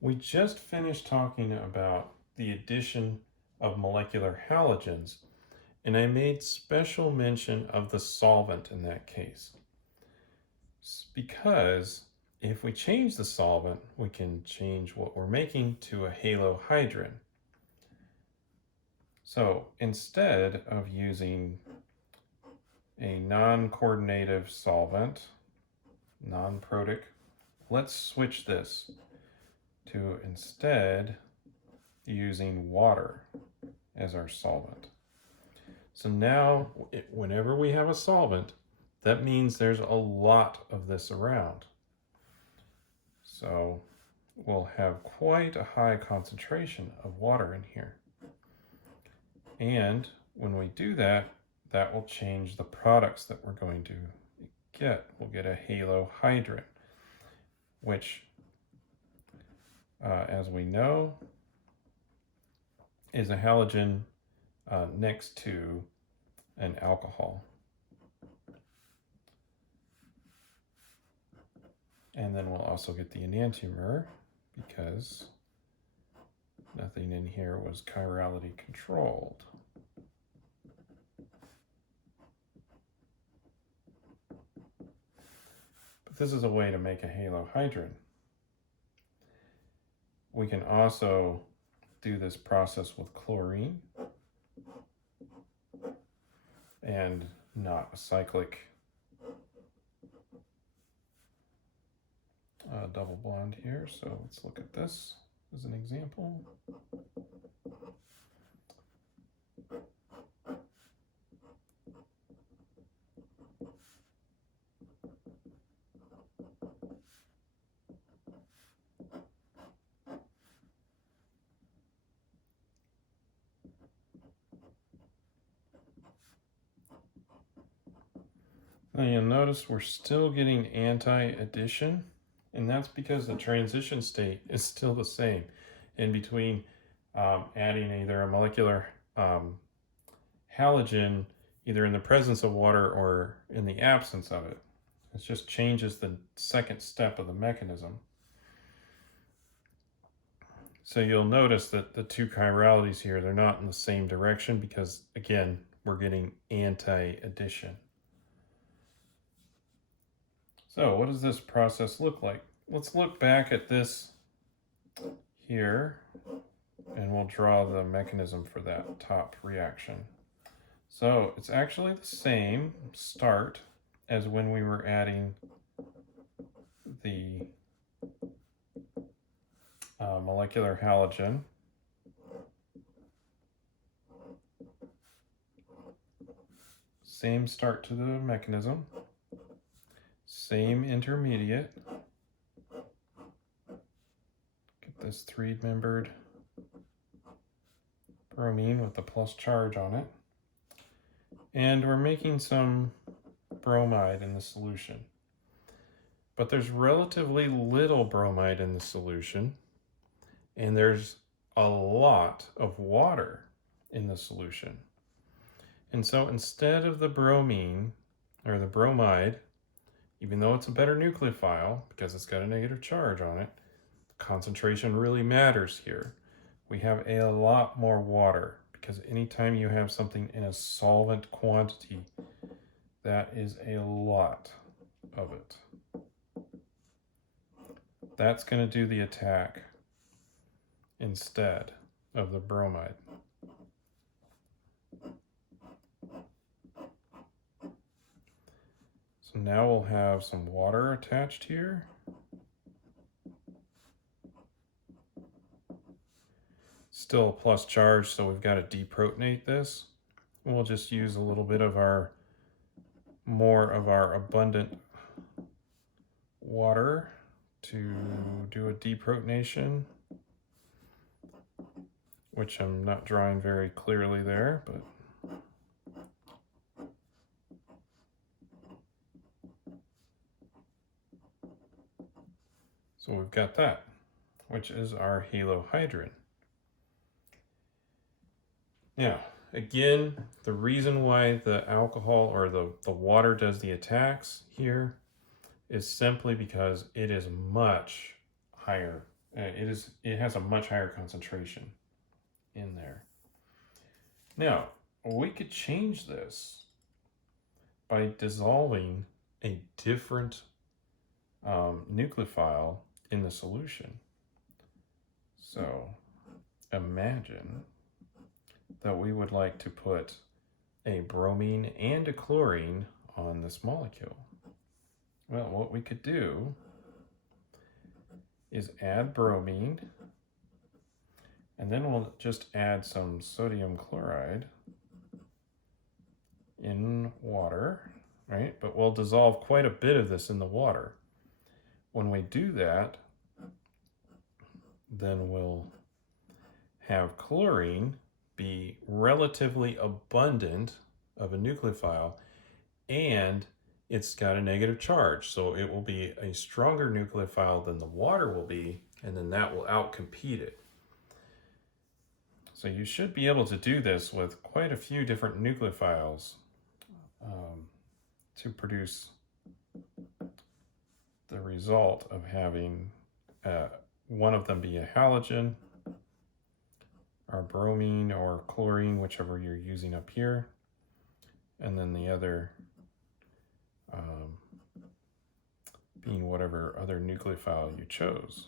We just finished talking about the addition of molecular halogens, and I made special mention of the solvent in that case. Because if we change the solvent, we can change what we're making to a halohydrin. So instead of using a non-coordinative solvent, non-protic, let's switch this to instead using water as our solvent. So now, whenever we have a solvent, that means there's a lot of this around. So we'll have quite a high concentration of water in here. And when we do that, that will change the products that we're going to get. We'll get a halohydrin, which, as we know, is a halogen next to an alcohol. And then we'll also get the enantiomer because nothing in here was chirality controlled. But this is a way to make a halohydrin. We can also do this process with chlorine and not a cyclic double bond here. So let's look at this as an example. Now you'll notice we're still getting anti-addition, and that's because the transition state is still the same in between adding either a molecular halogen either in the presence of water or in the absence of it. It just changes the second step of the mechanism. So you'll notice that the two chiralities here, they're not in the same direction because, again, we're getting anti-addition. So what does this process look like? Let's look back at this here, and we'll draw the mechanism for that top reaction. So it's actually the same start as when we were adding the molecular halogen. Same start to the mechanism. Same intermediate. Get this three-membered bromine with the plus charge on it. And we're making some bromide in the solution. But there's relatively little bromide in the solution, and there's a lot of water in the solution. And so instead of the bromine, or the bromide, even though it's a better nucleophile because it's got a negative charge on it, the concentration really matters here. We have a lot more water because anytime you have something in a solvent quantity, that is a lot of it. That's going to do the attack instead of the bromide. So now we'll have some water attached here. Still a plus charge, so we've got to deprotonate this. And we'll just use a little bit of more of our abundant water to do a deprotonation, which I'm not drawing very clearly there, but so we've got that, which is our halohydrin. Now, again, the reason why the alcohol or the water does the attacks here is simply because it is much higher it has a much higher concentration in there. Now, we could change this by dissolving a different nucleophile in the solution. So imagine that we would like to put a bromine and a chlorine on this molecule. Well, what we could do is add bromine, and then we'll just add some sodium chloride in water, right? But we'll dissolve quite a bit of this in the water. When we do that, then we'll have chlorine be relatively abundant of a nucleophile, and it's got a negative charge, so it will be a stronger nucleophile than the water will be, and then that will outcompete it. So you should be able to do this with quite a few different nucleophiles to produce the result of having one of them be a halogen, or bromine or chlorine, whichever you're using up here, and then the other being whatever other nucleophile you chose.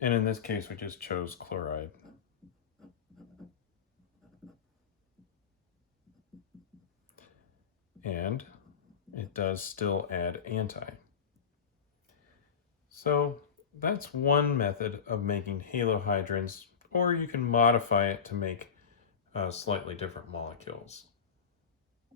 And in this case, we just chose chloride. And it does still add anti. So that's one method of making halohydrins, or you can modify it to make slightly different molecules.